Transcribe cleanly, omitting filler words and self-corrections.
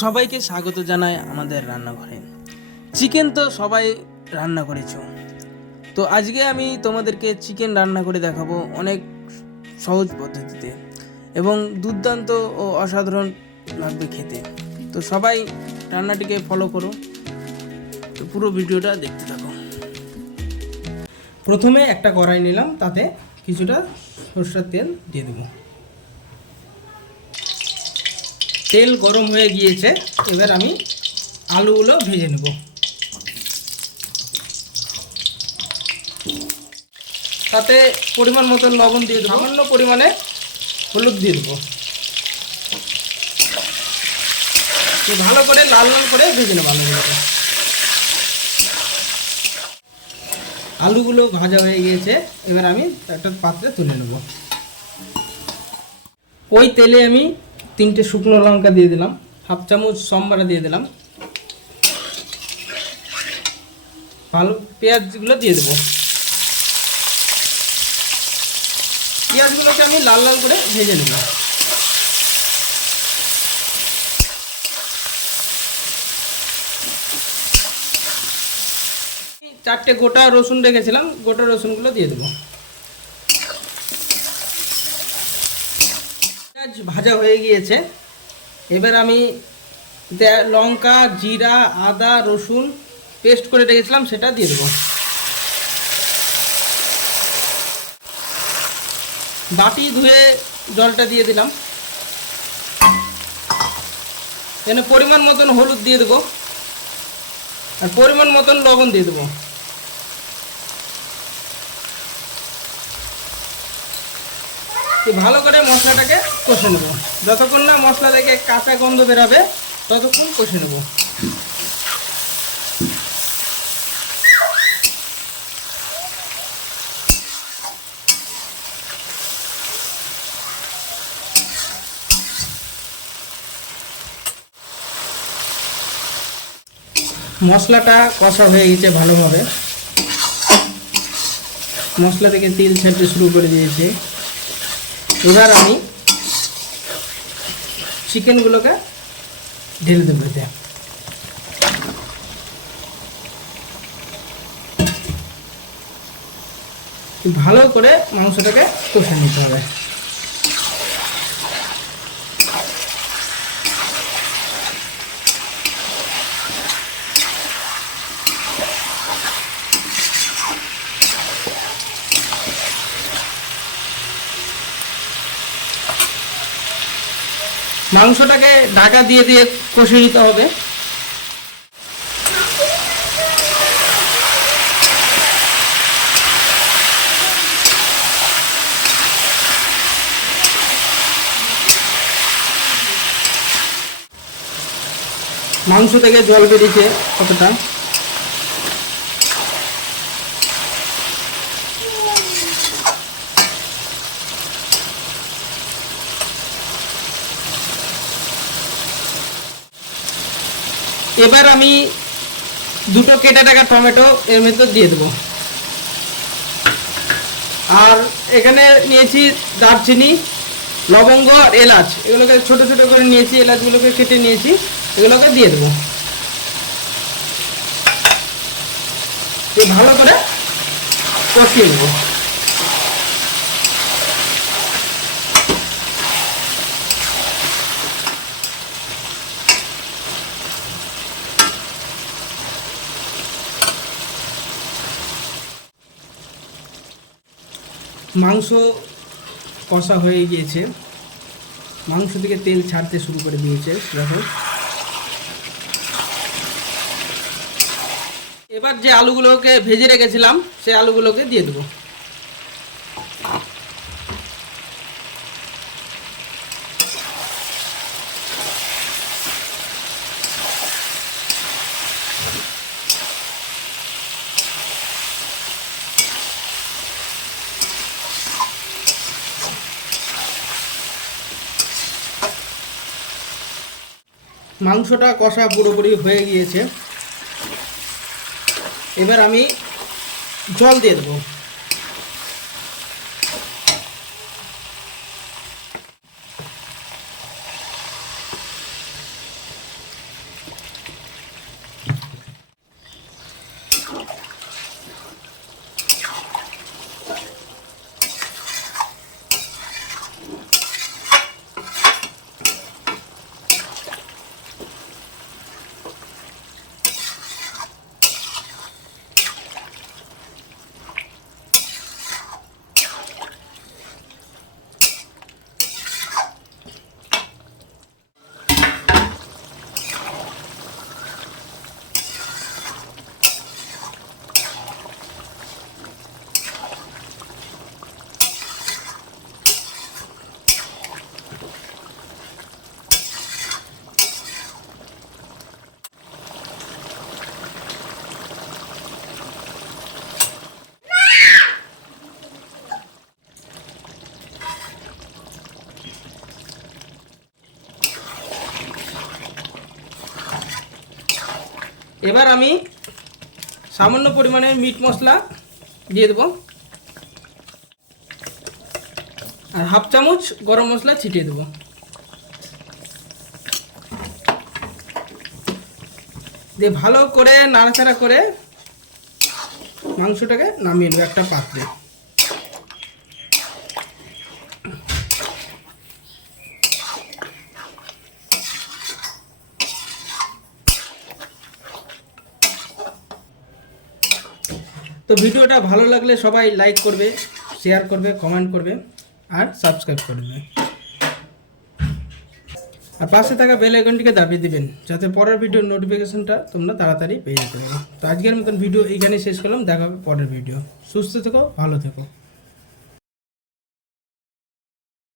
সবাইকে স্বাগত জানাই আমাদের রান্নাঘরে। চিকেন তো সবাই রান্না করেছো, তো আজকে আমি তোমাদেরকে চিকেন রান্না করে দেখাবো অনেক সহজ পদ্ধতিতে এবং দুর্দান্ত ও অসাধারণ লাগবে খেতে। তো সবাই রান্নাটিকে ফলো করো, তো পুরো ভিডিওটা দেখতে থাকো। প্রথমে একটা কড়াই নিলাম, তাতে কিছুটা সরষের তেল দিয়ে দেবো। তেল গরম হয়ে গিয়েছে, এবার আমি আলুগুলো ভেজে নেব। তাতে পরিমাণ মতো লবণ দিয়ে দেবো, সামান্য পরিমাণে হলুদ দিয়ে দেবো। ভালো করে লাল লাল করে ভেজে নেব আলুগুলোকে। আলুগুলো ভাজা হয়ে গিয়েছে, এবার আমি একটা পাত্রে তুলে নেব। ওই তেলে আমি 3টে শুকনো লঙ্কা দিয়ে দিলাম, হাফ চামচ সম্বারা দিয়ে দিলাম, ভালো পেঁয়াজগুলো দিয়ে দেবো। পেঁয়াজগুলোকে আমি লাল লাল করে ভেজে নেব। চারটে গোটা রসুন রেখেছিলাম, গোটা রসুনগুলো দিয়ে দেবো। পেঁয়াজ ভাজা হয়ে গিয়েছে, এবার আমি লঙ্কা, জিরা, আদা, রসুন পেস্ট করে রেখেছিলাম সেটা দিয়ে দেবো। বাটি ধুয়ে জলটা দিয়ে দিলাম। এখানে পরিমাণ মতন হলুদ দিয়ে দেবো আর পরিমাণ মতন লবণ দিয়ে দেবো। ভালো করে মশলাটাকে কষে নেব, যতক্ষণ না মশলা থেকে কাঁচা গন্ধ বেরাবে ততক্ষণ কষে নেব। মশলাটা কষা হয়ে গেছে ভালোভাবে, মশলা থেকে তেল ছাড়তে শুরু করে দিয়েছে। এবার আমি চিকেনগুলোকে ঢেলে দেবো এতে। ভালো করে মাংসটাকে কষে নিতে হবে। মাংসটাকে ঢাকা দিয়ে দিয়ে কষে নিতে হবে। মাংস থেকে জল বেরিয়েছে কতটা, এবার আমি 2টো কেটে রাখা টমেটো এর মধ্যে দিয়ে দেবো। আর এখানে নিয়েছি দারচিনি, লবঙ্গ আর এলাচ, এগুলোকে ছোট ছোট করে নিয়েছি, এলাচগুলোকে কেটে নিয়েছি, এগুলোকে দিয়ে দেবো। ভালো করে কষিয়ে নেব। মাংস কষা হয়ে গিয়েছে, মাংস থেকে তেল ছাড়তে শুরু করে দিয়েছে দেখো। এবার যে আলুগুলোকে ভেজে রেখেছিলাম সেই আলুগুলোকে দিয়ে দেবো। মাংসটা কষা পুরোপুরি হয়ে গিয়েছে, এবার আমি জল দিয়ে দেবো। এবার আমি সামান্য পরিমাণে মিট মশলা দিয়ে দেবো আর হাফ চামচ গরম মশলা ছিটিয়ে দেবো। দিয়ে ভালো করে নাড়াচাড়া করে মাংসটাকে নামিয়ে নেবো একটা পাত্রে। তো ভিডিওটা ভালো লাগলে সবাই লাইক করবে, শেয়ার করবে, কমেন্ট করবে আর সাবস্ক্রাইব করবে। আর পাশে থাকা বেল আইকনটিকে দাবিয়ে দিবেন যাতে পরের ভিডিওর নোটিফিকেশনটা তোমরা তাড়াতাড়ি পেয়ে যেতে পারো। তো আজকের মতন ভিডিও এইখানে শেষ করলাম, দেখা হবে পরের ভিডিও। সুস্থ থেকো, ভালো থেকো।